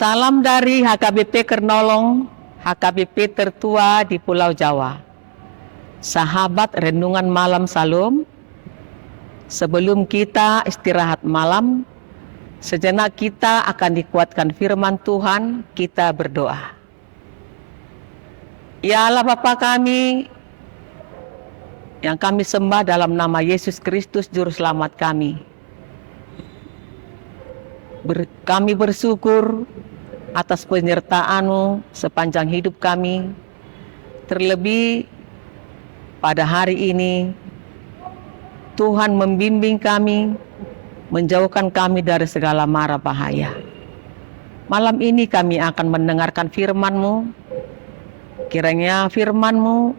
Salam dari HKBP Kernolong, HKBP tertua di Pulau Jawa. Sahabat Renungan Malam Salum, sebelum kita istirahat malam, sejenak kita akan dikuatkan firman Tuhan, kita berdoa. Ya Allah Bapa kami, yang kami sembah dalam nama Yesus Kristus Juru Selamat kami. Kami bersyukur atas penyertaan-Mu sepanjang hidup kami, terlebih pada hari ini Tuhan membimbing kami, menjauhkan kami dari segala mara bahaya. Malam ini kami akan mendengarkan firman-Mu, kiranya firman-Mu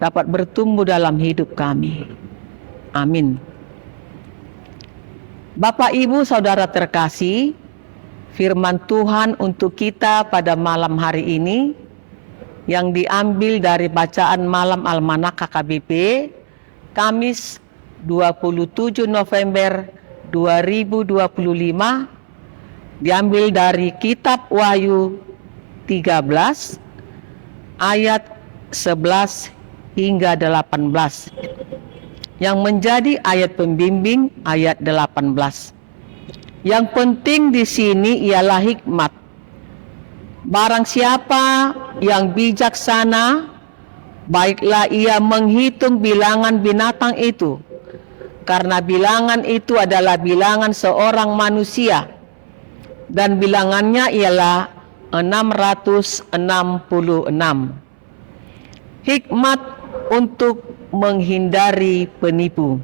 dapat bertumbuh dalam hidup kami. Amin. Bapak, Ibu, Saudara terkasih, firman Tuhan untuk kita pada malam hari ini yang diambil dari bacaan malam Almanak KKBP Kamis 27 November 2025, diambil dari kitab Wahyu 13 ayat 11 hingga 18. Yang menjadi ayat pembimbing ayat 18. Yang penting di sini ialah hikmat. Barang siapa yang bijaksana, baiklah ia menghitung bilangan binatang itu, karena bilangan itu adalah bilangan seorang manusia, dan bilangannya ialah 666. Hikmat untuk menghindari penipu.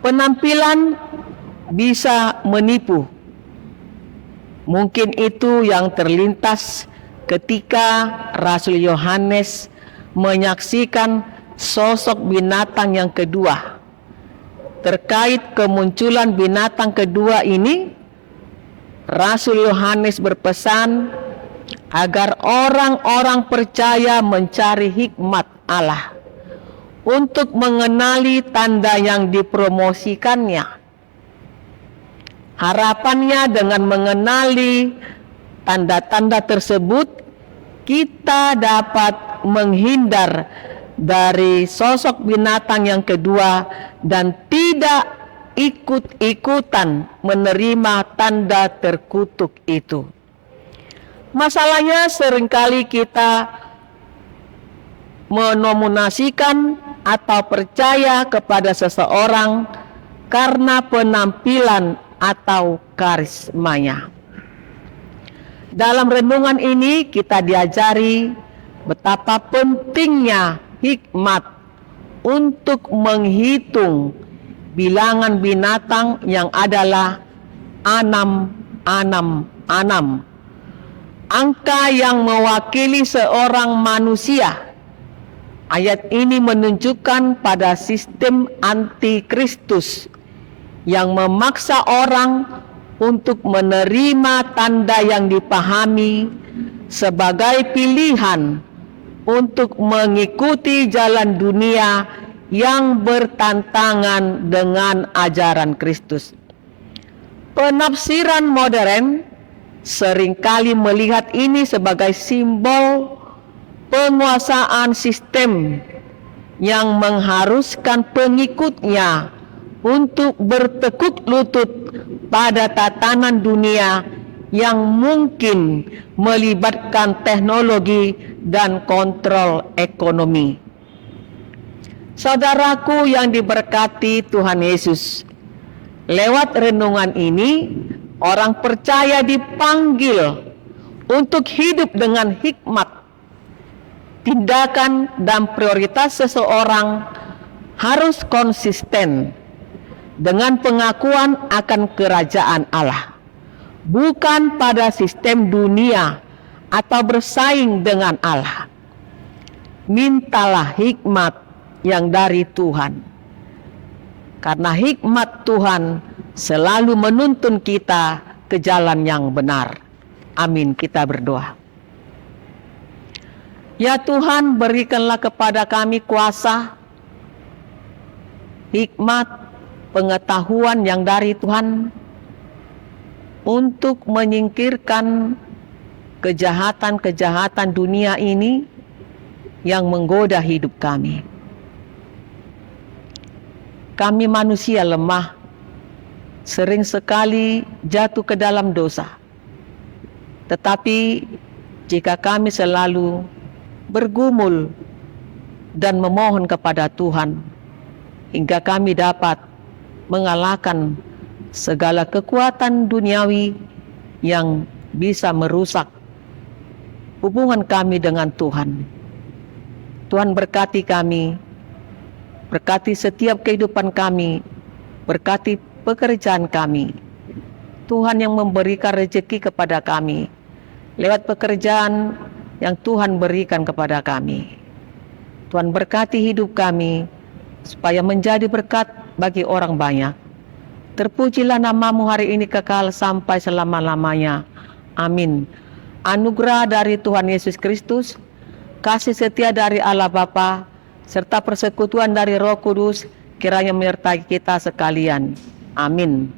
Penampilan bisa menipu. Mungkin itu yang terlintas ketika Rasul Yohanes menyaksikan sosok binatang yang kedua. Terkait kemunculan binatang kedua ini, Rasul Yohanes berpesan agar orang-orang percaya mencari hikmat Allah untuk mengenali tanda yang dipromosikannya. Harapannya dengan mengenali tanda-tanda tersebut, kita dapat menghindar dari sosok binatang yang kedua dan tidak ikut-ikutan menerima tanda terkutuk itu. Masalahnya seringkali kita menominasikan atau percaya kepada seseorang karena penampilan atau karismanya. Dalam renungan ini kita diajari betapa pentingnya hikmat untuk menghitung bilangan binatang yang adalah 666. Angka yang mewakili seorang manusia. Ayat ini menunjukkan pada sistem antikristus yang memaksa orang untuk menerima tanda yang dipahami sebagai pilihan untuk mengikuti jalan dunia yang bertentangan dengan ajaran Kristus. Penafsiran modern seringkali melihat ini sebagai simbol penguasaan sistem yang mengharuskan pengikutnya untuk bertekuk lutut pada tatanan dunia yang mungkin melibatkan teknologi dan kontrol ekonomi. Saudaraku yang diberkati Tuhan Yesus, lewat renungan ini orang percaya dipanggil untuk hidup dengan hikmat. Tindakan dan prioritas seseorang harus konsisten dengan pengakuan akan kerajaan Allah, bukan pada sistem dunia atau bersaing dengan Allah. Mintalah hikmat yang dari Tuhan, karena hikmat Tuhan selalu menuntun kita ke jalan yang benar. Amin. Kita berdoa. Ya Tuhan, berikanlah kepada kami kuasa, hikmat, pengetahuan yang dari Tuhan untuk menyingkirkan kejahatan-kejahatan dunia ini yang menggoda hidup kami. Kami manusia lemah, sering sekali jatuh ke dalam dosa. Tetapi jika kami selalu bergumul dan memohon kepada Tuhan, hingga kami dapat mengalahkan segala kekuatan duniawi yang bisa merusak hubungan kami dengan Tuhan. Tuhan berkati kami, berkati setiap kehidupan kami, berkati pekerjaan kami. Tuhan yang memberikan rezeki kepada kami lewat pekerjaan yang Tuhan berikan kepada kami. Tuhan berkati hidup kami supaya menjadi berkat bagi orang banyak. Terpujilah nama-Mu hari ini kekal sampai selama-lamanya. Amin. Anugerah dari Tuhan Yesus Kristus, kasih setia dari Allah Bapa, serta persekutuan dari Roh Kudus kiranya menyertai kita sekalian. Amin.